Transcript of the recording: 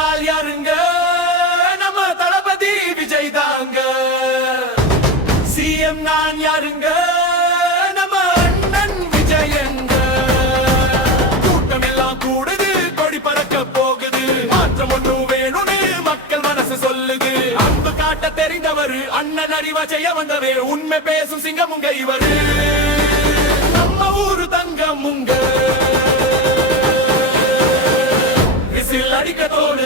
என்றால் யாருங்க? நம்ம தளபதி விஜய் தாங்க. சிஎம் நான் யாருங்க? நம்ம அண்ணன் விஜயங்க. கூட்டம் எல்லாம் கூடுது, கொடி பறக்க போகுது, மாற்றம் ஒண்ணு வேணும்னு மக்கள் மனசு சொல்லுது. அன்பு காட்ட தெரிந்தவரு அண்ணன் அறிவா செய்ய வந்தவே, உண்மை பேசும் சிங்கமுங்க இவரு, நம்ம ஊரு தங்கமுங்க. விசில் அடிக்க தோடு